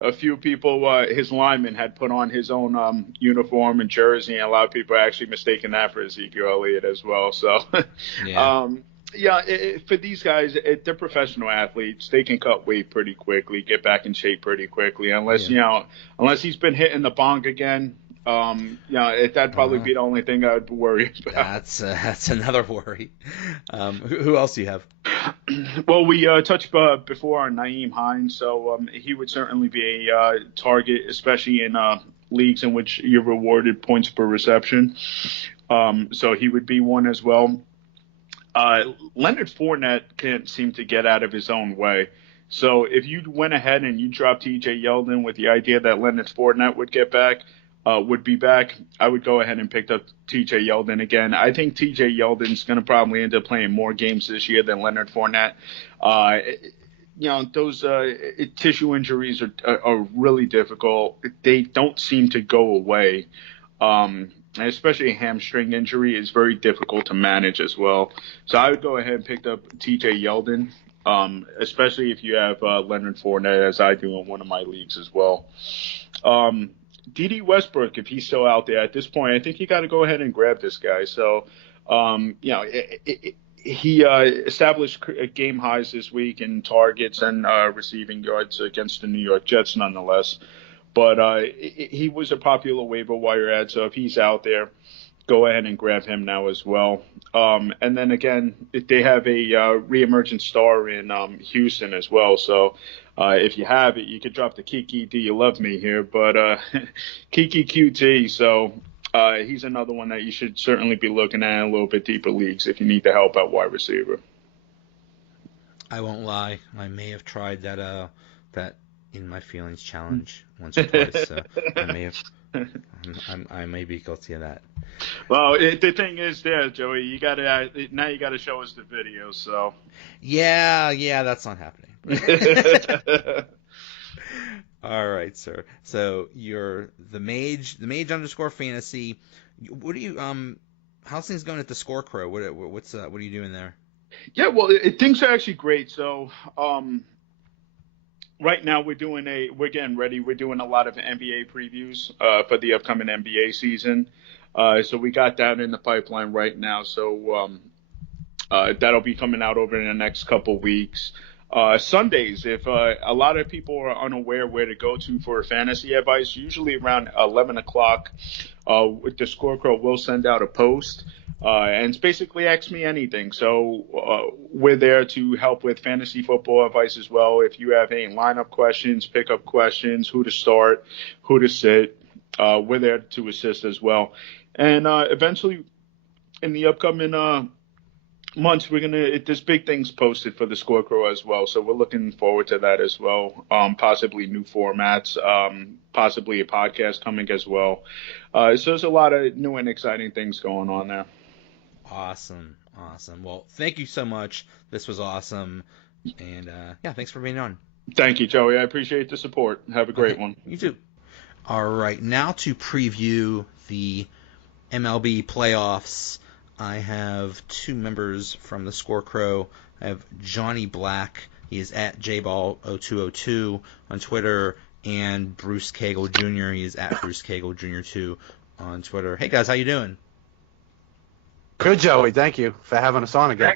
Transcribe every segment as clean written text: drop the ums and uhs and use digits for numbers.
a few people, his lineman had put on his own uniform and jersey, and a lot of people are actually mistaking that for Ezekiel Elliott as well. So, Yeah. um, yeah, for these guys, they're professional athletes. They can cut weight pretty quickly, get back in shape pretty quickly, unless Yeah. unless he's been hitting the bong again. That'd probably Uh, be the only thing I'd worry about. that's another worry. Who else do you have? Well, we touched before on Naeem Hines, so he would certainly be a target, especially in leagues in which you're rewarded points per reception. So he would be one as well. Leonard Fournette can't seem to get out of his own way. So if you went ahead and you dropped T.J. Yeldon with the idea that Leonard Fournette would be back, I would go ahead and pick up T.J. Yeldon again. I think T.J. Yeldon's going to probably end up playing more games this year than Leonard Fournette. Those tissue injuries are really difficult. They don't seem to go away. And especially a hamstring injury is very difficult to manage as well. So I would go ahead and pick up T.J. Yeldon, especially if you have Leonard Fournette, as I do in one of my leagues as well. D.D. Westbrook, if he's still out there at this point, I think you got to go ahead and grab this guy. So, he established game highs this week in targets and receiving yards against the New York Jets, nonetheless. But he was a popular waiver wire ad, so if he's out there, go ahead and grab him now as well. And then again, they have a reemergent star in Houston as well. So if you have it, you could drop the Kiki Do You Love Me here, but Kiki QT. So he's another one that you should certainly be looking at in a little bit deeper leagues if you need to help out wide receiver. I won't lie. I may have tried that in my feelings challenge once or twice. So I may be guilty of that. Well, the thing is, there, Joey, you gotta show us the video. So yeah, that's not happening. All right, sir. So you're the mage underscore fantasy. What do you how's things going at the Scarecrow? What are you doing there? Yeah, well, things are actually great. So right now we're getting ready. We're doing a lot of NBA previews for the upcoming NBA season. So we got that in the pipeline right now. So that'll be coming out over the next couple weeks. Sundays, if a lot of people are unaware where to go to for fantasy advice, usually around 11 o'clock, the Scarecrow will send out a post. And it's basically ask me anything. So we're there to help with fantasy football advice as well. If you have any lineup questions, pickup questions, who to start, who to sit, we're there to assist as well. And eventually, in the upcoming months, there's big things posted for the Scarecrow as well. So we're looking forward to that as well. Possibly new formats, possibly a podcast coming as well. So there's a lot of new and exciting things going on there. Awesome. Well, thank you so much. This was awesome. And thanks for being on. Thank you, Joey. I appreciate the support. Have a great one. You too. All right, now to preview the MLB playoffs, I have two members from the Scarecrow. I have Johnnie Black. He is at jball0202 on Twitter, and Bruce Cagle Jr. He is at Bruce Cagle Jr. 2 on Twitter. Hey guys, how you doing? Good, Joey. Thank you for having us on again.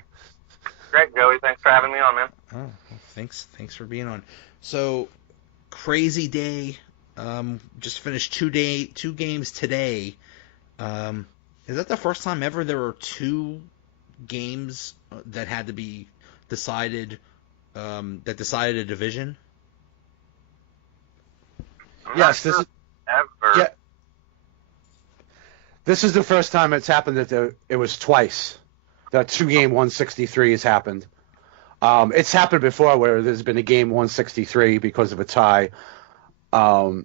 Great, Joey. Thanks for having me on, man. Oh, well, thanks for being on. So, crazy day. Just finished two games today. Is that the first time ever there were two games that had to be decided that decided a division? Yes, this is ever. Yeah. This is the first time it's happened that it was twice. That 2-game 163 has happened. It's happened before where there's been a game 163 because of a tie. I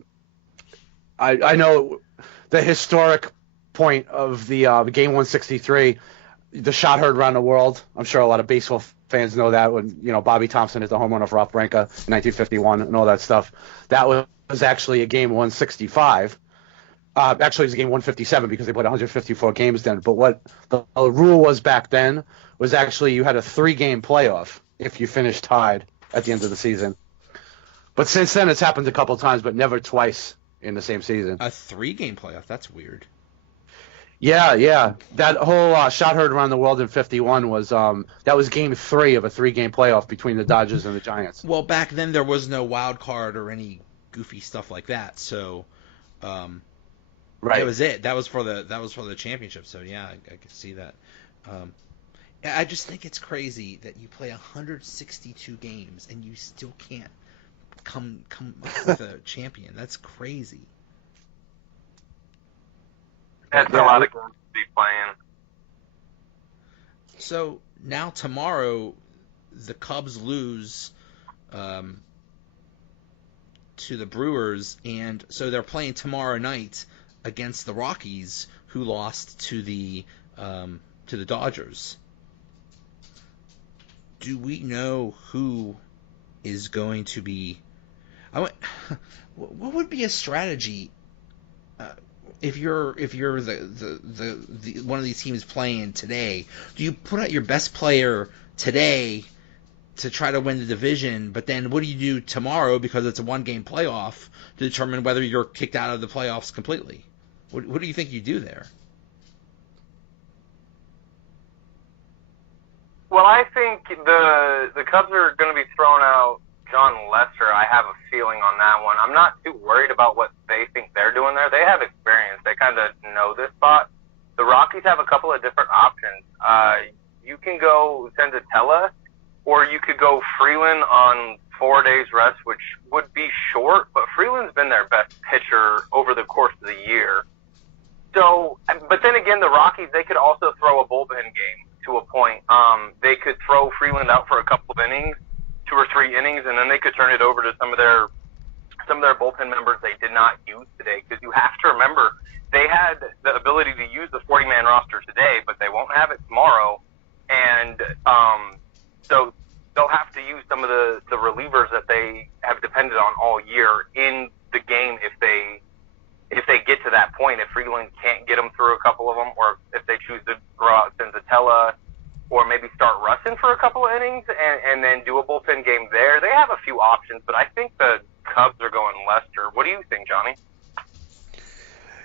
know the historic point of the game 163, the shot heard around the world. I'm sure a lot of baseball fans know that when Bobby Thompson hit the home run off Ralph Branca in 1951 and all that stuff. That was actually a game 165. Actually, it was a game 157 because they played 154 games then. But what the rule was back then was actually you had a 3-game playoff if you finished tied at the end of the season. But since then, it's happened a couple times, but never twice in the same season. A 3-game playoff? That's weird. Yeah. That whole shot heard around the world in '51 was that was Game 3 of a 3-game playoff between the Dodgers and the Giants. Well, back then there was no wild card or any goofy stuff like that, so Right. that was it. That was for the championship. So yeah, I could see that. I just think it's crazy that you play 162 games and you still can't come up with a champion. That's crazy. That's a lot of games to be playing. So now tomorrow, the Cubs lose to the Brewers, and so they're playing tomorrow night against the Rockies, who lost to the Dodgers. Do we know who is going to be? What would be a strategy if you're the one of these teams playing today? Do you put out your best player today to try to win the division, but then what do you do tomorrow because it's a 1-game playoff to determine whether you're kicked out of the playoffs completely? What do you think you do there? Well, I think the Cubs are going to be throwing out John Lester. I have a feeling on that one. I'm not too worried about what they think they're doing there. They have experience. They kind of know this spot. The Rockies have a couple of different options. You can go Senzatella, or you could go Freeland on 4 days rest, which would be short, but Freeland's been their best pitcher over the course of the year. So, but then again, the Rockies, they could also throw a bullpen game to a point. They could throw Freeland out for a couple of innings, 2 or 3 innings, and then they could turn it over to some of their bullpen members they did not use today. Because you have to remember, they had the ability to use the 40-man roster today, but they won't have it tomorrow. And so they'll have to use some of the relievers that they have depended on all year in the game if they get to that point. If Freeland can't get them through a couple of them, or if they choose to throw out Senzatella, or maybe start Russin for a couple of innings and then do a bullpen game there. They have a few options, but I think the Cubs are going Lester. What do you think, Johnny?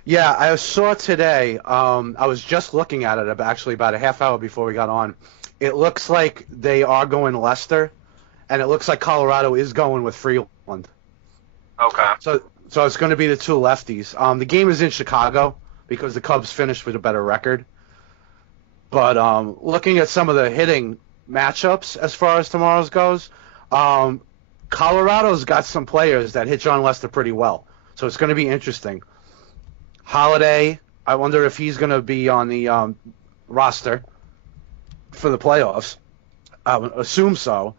Yeah, I saw today, I was just looking at it actually about a half hour before we got on. It looks like they are going Lester, and it looks like Colorado is going with Freeland. Okay. So it's going to be the two lefties. The game is in Chicago because the Cubs finished with a better record. But looking at some of the hitting matchups as far as tomorrow's goes, Colorado's got some players that hit John Lester pretty well. So it's going to be interesting. Holiday, I wonder if he's going to be on the roster for the playoffs. I would assume so.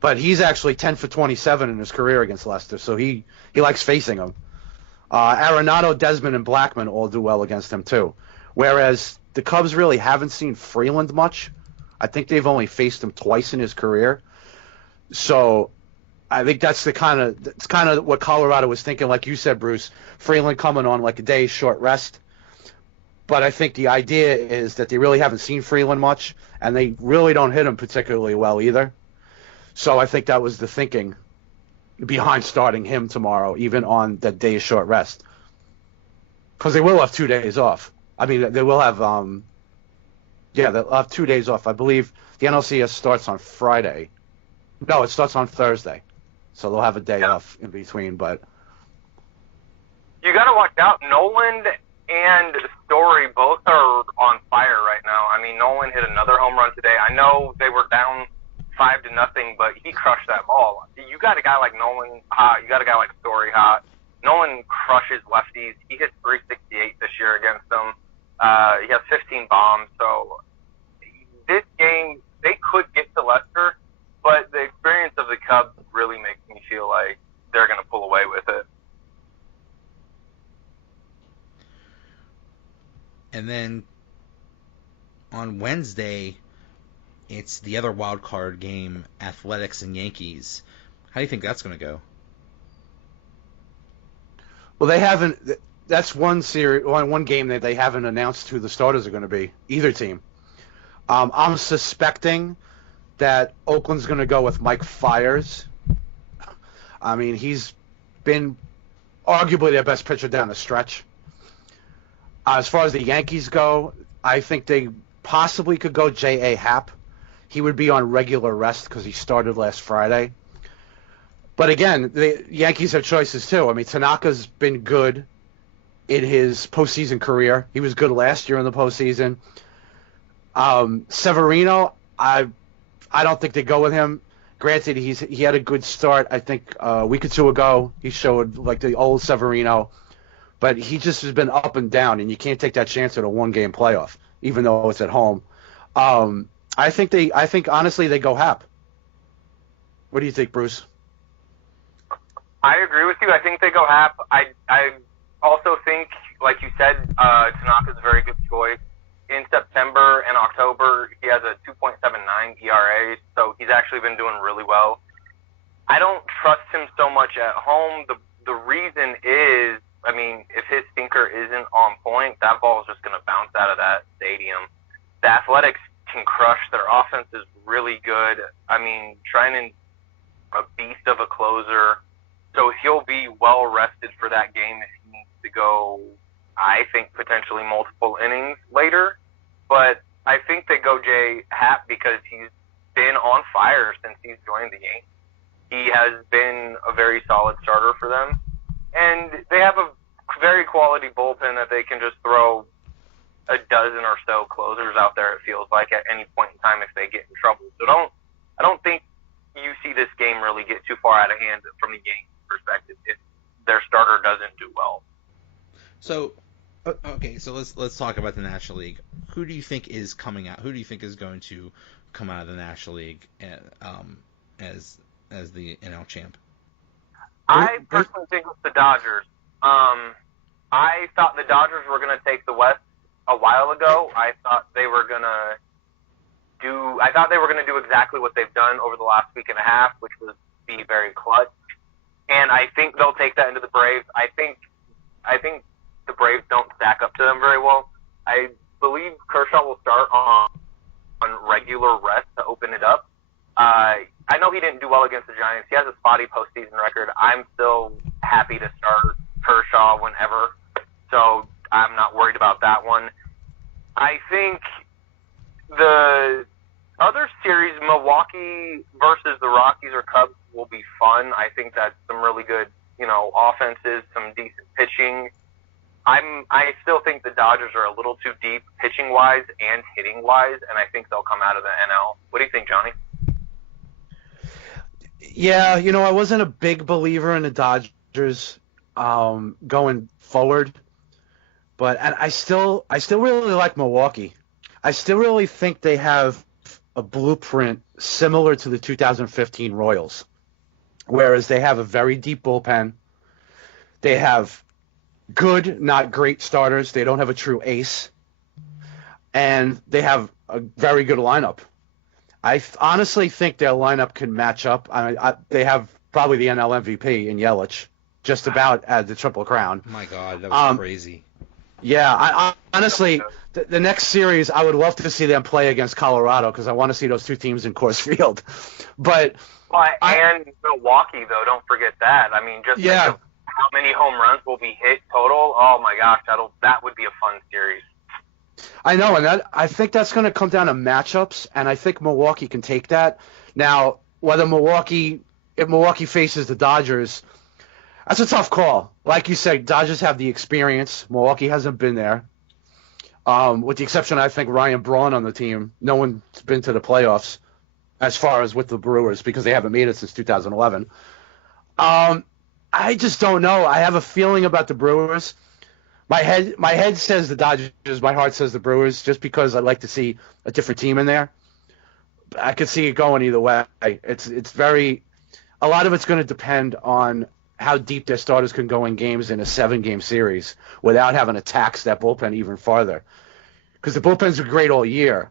But he's actually 10 for 27 in his career against Lester, so he likes facing him. Arenado, Desmond, and Blackman all do well against him too. Whereas the Cubs really haven't seen Freeland much. I think they've only faced him twice in his career. So I think that's kind of what Colorado was thinking. Like you said, Bruce, Freeland coming on like a day's short rest. But I think the idea is that they really haven't seen Freeland much, and they really don't hit him particularly well either. So I think that was the thinking behind starting him tomorrow, even on that day's short rest. Because they will have 2 days off. I mean, they will have, they'll have 2 days off. I believe the NLCS starts on Friday. No, it starts on Thursday. So they'll have a day off in between, but... You got to watch out. Nolan and Story both are on fire right now. I mean, Nolan hit another home run today. I know they were down 5-0, but he crushed that ball. You got a guy like Nolan hot. You got a guy like Story hot. Nolan crushes lefties. He hit 368 this year against them. He has 15 bombs. So this game, they could get to Lester, but the experience of the Cubs really makes me feel like they're going to pull away with it. And then on Wednesday, it's the other wild card game, Athletics and Yankees. How do you think that's going to go? Well, they haven't. That's one game that they haven't announced who the starters are going to be. Either team. I'm suspecting that Oakland's going to go with Mike Fiers. I mean, he's been arguably their best pitcher down the stretch. As far as the Yankees go, I think they possibly could go J.A. Happ. He would be on regular rest because he started last Friday. But again, the Yankees have choices too. I mean, Tanaka's been good in his postseason career. He was good last year in the postseason. Severino, I don't think they go with him. Granted, he had a good start. I think a week or two ago he showed like the old Severino, but he just has been up and down, and you can't take that chance at a one-game playoff, even though it's at home. I think honestly they go Happ. What do you think, Bruce? I agree with you. I think they go Happ. I also think, like you said, Tanaka's a very good choice. In September and October, he has a 2.79 ERA, so he's actually been doing really well. I don't trust him so much at home. The reason is, I mean, if his sinker isn't on point, that ball is just going to bounce out of that stadium. The Athletics can crush. Their offense is really good. I mean, Treinen's a beast of a closer, so he'll be well rested for that game if he needs to go, I think, potentially multiple innings later. But I think they go J. Happ because he's been on fire since he's joined the Yankees. He has been a very solid starter for them. And they have a very quality bullpen that they can just throw a dozen or so closers out there, it feels like, at any point in time if they get in trouble. So I don't think you see this game really get too far out of hand from the Yankees perspective if their starter doesn't do well. So, okay, so let's talk about the National League. Who do you think is coming out? Who do you think is going to come out of the National League as the NL champ? I personally think it's the Dodgers. I thought the Dodgers were going to take the West a while ago. I thought they were going to do exactly what they've done over the last week and a half, which was be very clutch. And I think they'll take that into the Braves. I think the Braves don't stack up to them very well. I believe Kershaw will start on regular rest to open it up. I know he didn't do well against the Giants. He has a spotty postseason record. I'm still happy to start Kershaw whenever, so I'm not worried about that one. I think the other series, Milwaukee versus the Rockies or Cubs, will be fun. I think that's some really good, offenses, some decent pitching. I still think the Dodgers are a little too deep pitching-wise and hitting-wise, and I think they'll come out of the NL. What do you think, Johnny? Yeah, I wasn't a big believer in the Dodgers going forward, but I still really like Milwaukee. I still really think they have a blueprint similar to the 2015 Royals, whereas they have a very deep bullpen. They have good, not great starters. They don't have a true ace. And they have a very good lineup. I honestly think their lineup can match up. They have probably the NL MVP in Yelich, just about at the Triple Crown. My God, that was crazy. Yeah, I honestly, the next series, I would love to see them play against Colorado because I want to see those two teams in Coors Field. And Milwaukee, though, don't forget that. I mean, just think of how many home runs will be hit total. Oh my gosh, that would be a fun series. I know, and I think that's going to come down to matchups, and I think Milwaukee can take that. Now, if Milwaukee faces the Dodgers, that's a tough call. Like you said, Dodgers have the experience. Milwaukee hasn't been there. With the exception, I think, Ryan Braun on the team. No one's been to the playoffs as far as with the Brewers because they haven't made it since 2011. I just don't know. I have a feeling about the Brewers. My head says the Dodgers. My heart says the Brewers, just because I'd like to see a different team in there. I could see it going either way. A lot of it's going to depend on how deep their starters can go in games in a 7-game series without having to tax that bullpen even farther. Because the bullpens are great all year,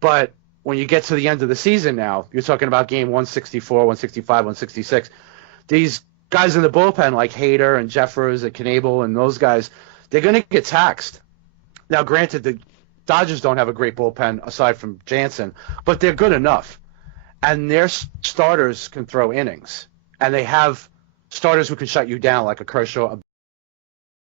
but when you get to the end of the season now, you're talking about game 164, 165, 166. These guys in the bullpen like Hader and Jeffers and Knebel and those guys, they're going to get taxed. Now, granted, the Dodgers don't have a great bullpen aside from Jansen, but they're good enough. And their starters can throw innings. And they have starters who can shut you down, like a Kershaw, a